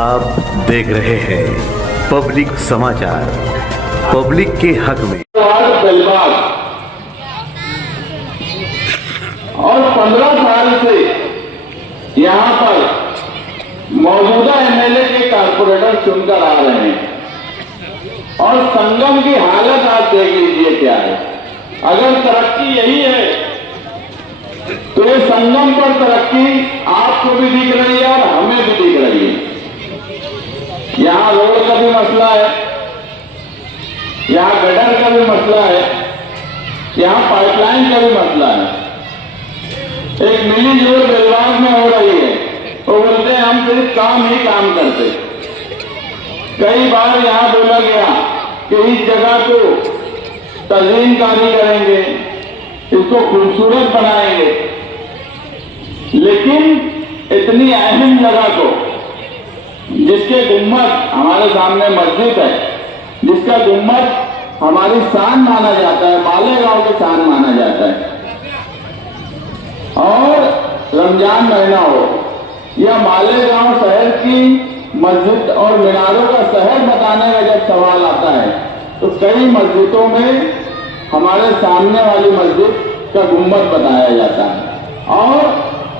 आप देख रहे हैं पब्लिक समाचार, पब्लिक के हक में। और 15 साल से यहाँ पर मौजूदा एमएलए के कारपोरेटर चुनकर आ रहे हैं और संगम की हालत आप देख लीजिए क्या है। अगर तरक्की यही है तो ये संगम पर तरक्की आपको भी दिख रही है और हमें भी दिख रही है। यहाँ रोड का भी मसला है, यहाँ गटर का भी मसला है, यहाँ पाइपलाइन का भी मसला है। एक मिली जोड़ बेलवास में हो रही है, वो बोलते हैं हम सिर्फ काम ही काम करते। कई बार यहाँ बोला गया कि इस जगह को तज़ीनकारी करेंगे, इसको खूबसूरत बनाएंगे, लेकिन इतनी अहम जगह को, जिसके गुम्बद हमारे सामने मस्जिद है, जिसका गुम्बद हमारी शान माना जाता है, मालेगांव की शान माना जाता है, और रमजान महीना हो या मालेगांव शहर की मस्जिद और मीनारों का शहर बताने का जब सवाल आता है तो कई मस्जिदों में हमारे सामने वाली मस्जिद का गुम्बद बताया जाता है। और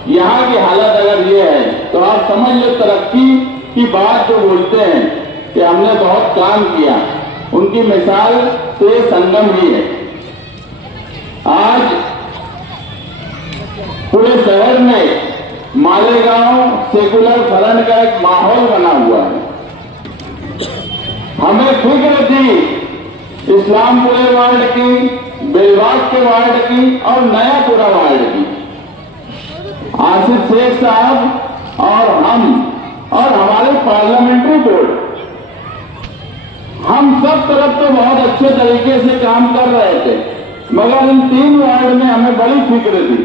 यहाँ की हालत अगर ये है तो आप समझ लो तरक्की की बात जो बोलते हैं कि हमने बहुत काम किया, उनकी मिसाल तो ये संगम ही है। आज पूरे शहर में मालेगांव सेकुलर फ्रंट का एक माहौल बना हुआ है। हमें फिक्र थी इस्लामपुरे वार्ड की, बेलबाग के वार्ड की और नयापुरा वार्ड की। आसिफ शेख साहब और हम और हमारे पार्लियामेंट्री बोर्ड, हम सब तरफ तो बहुत अच्छे तरीके से काम कर रहे थे, मगर इन 3 वार्ड में हमें बड़ी फिक्र थी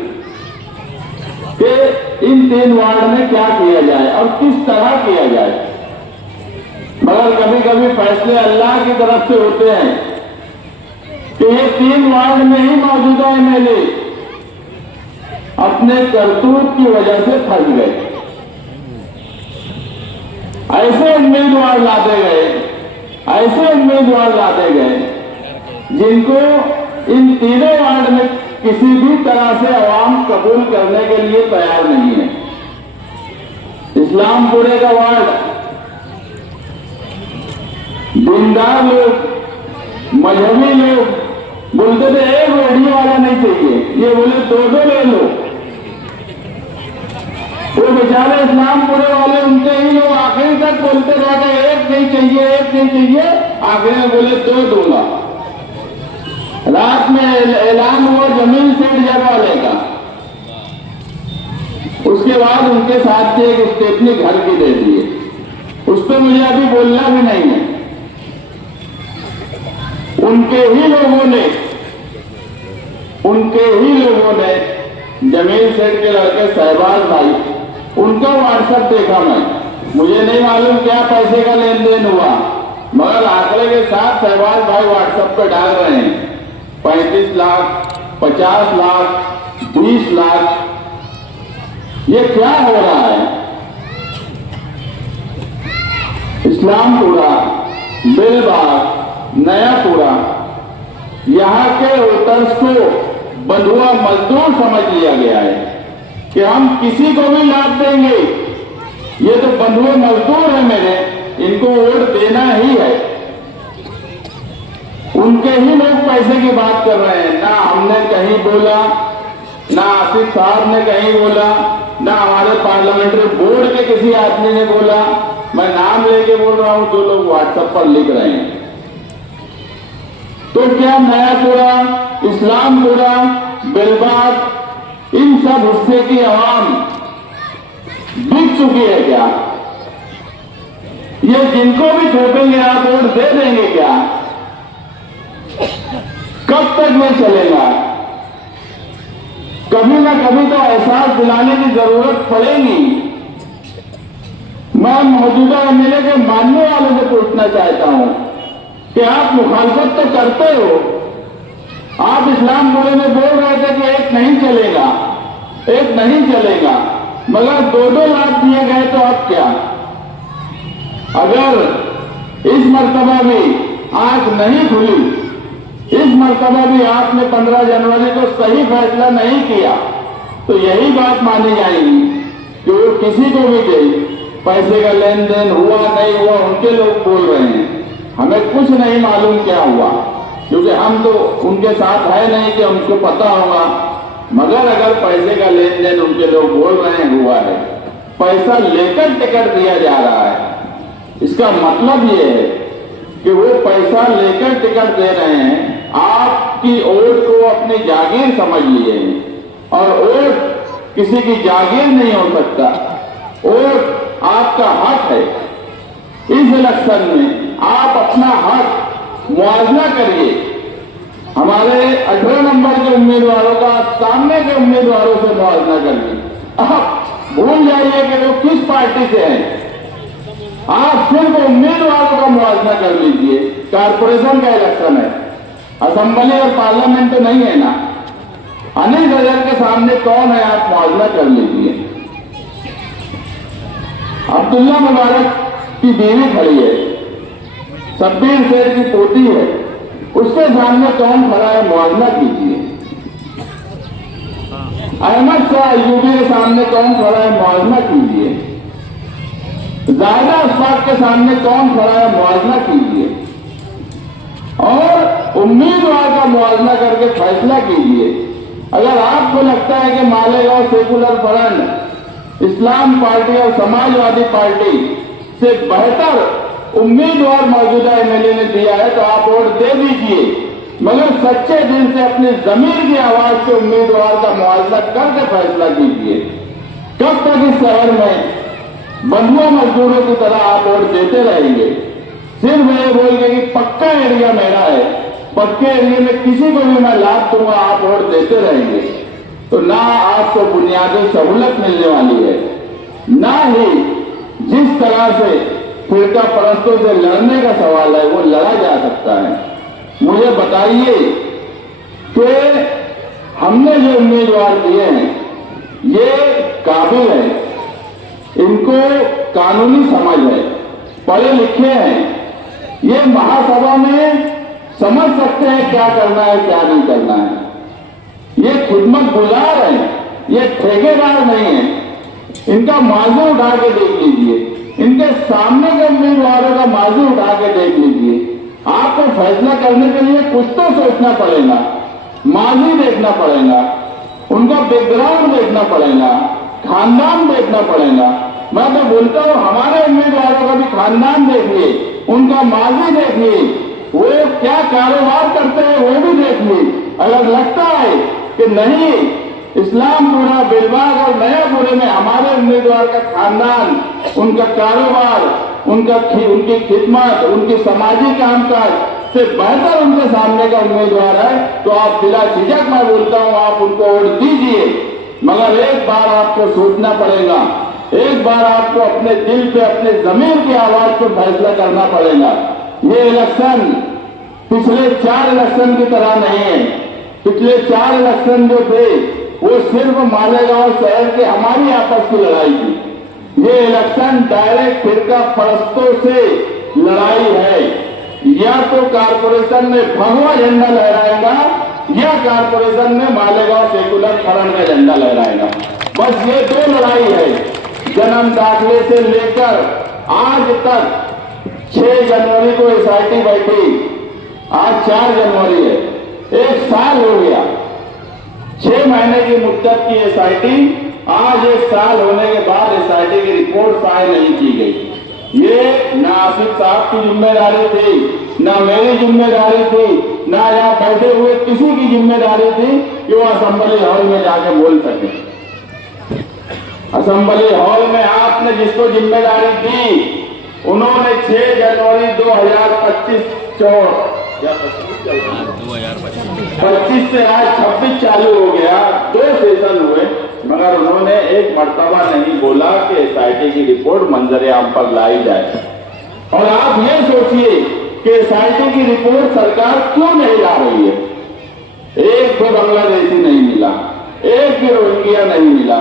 कि इन 3 वार्ड में क्या किया जाए और किस तरह किया जाए। मगर कभी कभी फैसले अल्लाह की तरफ से होते हैं कि ये 3 वार्ड में ही मौजूदा एमएलए अपने करतूत की वजह से फंस गए। ऐसे उम्मीदवार लाते गए, ऐसे उम्मीदवार लाते गए जिनको इन 3 वार्ड में किसी भी तरह से अवाम कबूल करने के लिए तैयार नहीं है। इस्लामपुरे का वार्ड दीनदार लोग, मजहबी लोग बोलते थे एक रेडियो वाला नहीं चाहिए, ये बोले 2 ले लो। वो बेचारे इस्लामपुरे वाले, उनके ही लोग आखिरी तक बोलते रहे एक नहीं चाहिए, एक नहीं चाहिए, आखिर में बोले 2 दूंगा। रात में ऐलान हुआ जमीन सेठ जग वाले का, उसके बाद उनके साथ से एक स्टेपनी घर की दे दिए। उस पर मुझे अभी बोलना भी नहीं है। उनके ही लोगों ने जमीन सेठ के लड़के शहबाज भाई, उनका व्हाट्सएप देखा मैं, मुझे नहीं मालूम क्या पैसे का लेन देन हुआ, मगर आंकड़े के साथ शहबाज भाई व्हाट्सएप पे डाल रहे हैं 35 लाख, 50 लाख, 20 लाख। ये क्या हो रहा है? इस्लामपुरा, बेलबाग, नयापुरा, यहाँ के वोटर्स को बंधुआ मजदूर समझ लिया गया है कि हम किसी को भी लाभ देंगे, ये तो बंधुआ मजदूर है मेरे, इनको वोट देना ही है। उनके ही लोग पैसे की बात कर रहे हैं। ना हमने कहीं बोला, ना आसिफ साहब ने कहीं बोला, ना हमारे पार्लियामेंट्री बोर्ड के किसी आदमी ने बोला। मैं नाम लेके बोल रहा हूं, 2 लोग व्हाट्सएप पर लिख रहे हैं। तो क्या नयापुरा, इस्लामपुरा, बेलबाग, इन सब हिस्से की आवाम बिक चुकी है क्या? ये जिनको भी थोपेंगे आप वोट दे देंगे क्या? कब तक ये चलेगा? कभी ना कभी तो एहसास दिलाने की जरूरत पड़ेगी। मैं मौजूदा एमएलए के मानने वालों से पूछना चाहता हूं कि आप मुखालफत तो करते हो, आप इस्लामपुरे में बोल रहे थे कि एक नहीं चलेगा, एक नहीं चलेगा, मगर 2-2 लाख दिए गए तो अब क्या? अगर इस मर्तबा भी आंख नहीं खुली, इस मर्तबा भी आपने 15 जनवरी को सही फैसला नहीं किया, तो यही बात मानी जाएगी कि वो किसी को भी दे, पैसे का लेन देन हुआ नहीं हुआ उनके लोग बोल रहे हैं, हमें कुछ नहीं मालूम क्या हुआ, क्योंकि हम तो उनके साथ है नहीं कि हमको पता होगा। मगर अगर पैसे का लेन देन उनके लोग बोल रहे हैं हुआ है, पैसा लेकर टिकट दिया जा रहा है, इसका मतलब ये है कि वो पैसा लेकर टिकट दे रहे हैं। आपकी वोट को अपनी जागीर समझ लिए और वोट किसी की जागीर नहीं हो सकता, वोट आपका हक है। इस इलेक्शन में आप अपना हक मुआवजा करिए। हमारे 18 नंबर के उम्मीदवारों का सामने के उम्मीदवारों से मुआवजा करिए। आप भूल जाइए कि वो किस पार्टी से हैं, आप सिर्फ उम्मीदवारों का मुआवजा कर लीजिए। कारपोरेशन का इलेक्शन है, असेंबली और पार्लियामेंट तो नहीं है ना। अनिल गजर के सामने कौन है, आप मुआवजा कर लीजिए। अब्दुल्ला मुबारक की बीवी खड़ी है, शब्बीर शेख की पोती है, उसके सामने कौन खड़ा है, मुआवजा कीजिए। अहमद शाह अय्यूबी के सामने कौन खड़ा है, मुआवजा कीजिए। जायदा अशफाक के सामने कौन खड़ा है, मुआवजा कीजिए और उम्मीदवार का मुआवजा करके फैसला कीजिए। अगर आपको लगता है कि मालेगांव सेकुलर फ्रंट इस्लाम पार्टी और समाजवादी पार्टी से बेहतर उम्मीदवार मौजूदा एमएलए ने दिया है तो आप वोट दे दीजिए, मगर सच्चे दिल से अपनी जमीर की आवाज से उम्मीदवार का मुआवजा करके फैसला कीजिए। कब तक इस शहर में बंधुआ मजदूरों की तरह आप वोट देते रहेंगे, सिर्फ ये बोल के कि पक्का एरिया मेरा है, पक्के एरिया में किसी को भी मैं लाभ दूंगा, आप वोट देते रहेंगे, तो ना आपको बुनियादी सहूलत मिलने वाली है, ना ही जिस तरह से फिरका परस्तों से लड़ने का सवाल है वो लड़ा जा सकता है। मुझे बताइए कि हमने जो उम्मीदवार दिए हैं ये काबिल है, इनको कानूनी समझ है, पढ़े लिखे हैं, ये महासभा में समझ सकते हैं क्या करना है क्या नहीं करना है। ये खिदमत गुजार है, ये ठेकेदार नहीं है। इनका माजू उठा के देख लीजिए, इनके सामने के उम्मीदवारों का माजू उठा के देख लीजिए। आपको फैसला करने के लिए कुछ तो सोचना पड़ेगा, माजी देखना पड़ेगा, उनका बैकग्राउंड देखना पड़ेगा, खानदान देखना पड़ेगा। मैं तो बोलता हूं हमारे उम्मीदवारों का भी खानदान देखिए, उनका माजी देखिए, वो क्या कारोबार करते हैं वो भी देखिए। अगर लगता है कि नहीं इस्लामपुरा, बेलबाग और नयापुरे में हमारे उम्मीदवार का खानदान, उनका कारोबार, उनकी खिदमत, उनकी सामाजिक कामकाज से बेहतर उनके सामने का उम्मीदवार है तो आप बिला झिझक मैं बोलता हूं आप उनको वोट दीजिए। मगर एक बार आपको सोचना पड़ेगा, एक बार आपको अपने दिल पे, अपने जमीन की आवाज पे फैसला करना पड़ेगा। ये इलेक्शन पिछले 4 इलेक्शन की तरह नहीं है। पिछले 4 इलेक्शन जो थे वो सिर्फ मालेगांव शहर के हमारी आपस की लड़ाई थी। ये इलेक्शन डायरेक्ट फिरका परस्तों से लड़ाई है। या तो कारपोरेशन में भगवा झंडा लहराएगा या कारपोरेशन में मालेगांव सेकुलर फ्रंट का झंडा लहराएगा। बस ये 2 लड़ाई है। जन्म दाखिले से लेकर आज तक 6 जनवरी को एसआईटी बैठी, आज 4 जनवरी है, 1 साल हो गया। 6 महीने की मुद्दत की एसआईटी, आज 1 साल होने के बाद एसआईटी की रिपोर्ट फाइल नहीं की गई। ये ना आसिफ साहब की जिम्मेदारी थी, ना मेरी जिम्मेदारी थी, ना यहाँ बैठे हुए किसी की जिम्मेदारी थी कि वो असेंबली हॉल में जाके बोल सके। असेंबली हॉल में आपने जिसको जिम्मेदारी दी उन्होंने 6 जनवरी 2025 से आज 26 चालू हो गया, 2 सेशन हुए, मगर उन्होंने एक मर्तबा नहीं बोला कि एसआईटी की रिपोर्ट मंजर आम पर लाई जाए। और आप ये सोचिए कि एसआईटी की रिपोर्ट सरकार क्यों नहीं ला रही है। एक भी बांग्लादेशी नहीं मिला, एक भी रोहिंग्या नहीं मिला,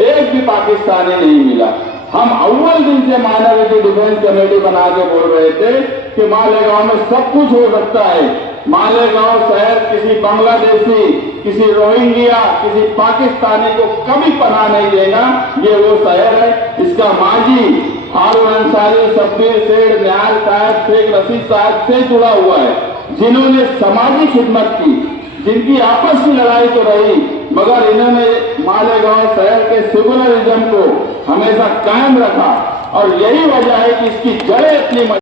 एक भी पाकिस्तानी नहीं मिला, हम अव्वल दिन से माइनॉरिटी डिफेंस कमेटी बना के बोल रहे थे कि मालेगांव में सब कुछ हो सकता है। मालेगांव शहर किसी बांग्लादेशी, किसी रोहिंग्या, किसी पाकिस्तानी को कभी पनाह नहीं देगा। ये वो शहर है। इसका मांझी हारून अंसारी, शब्बीर सेठ, निहाल साहब, शेख रशीद साहब से जुड़ा हुआ है, जिन्होंने समाजी खिदमत की, जिनकी आपस की लड़ाई तो रही, मगर इन्होंने मालेगांव शहर के सेकुलरिज्म को हमेशा कायम रखा। और यही वजह है कि इसकी जड़ें इतनी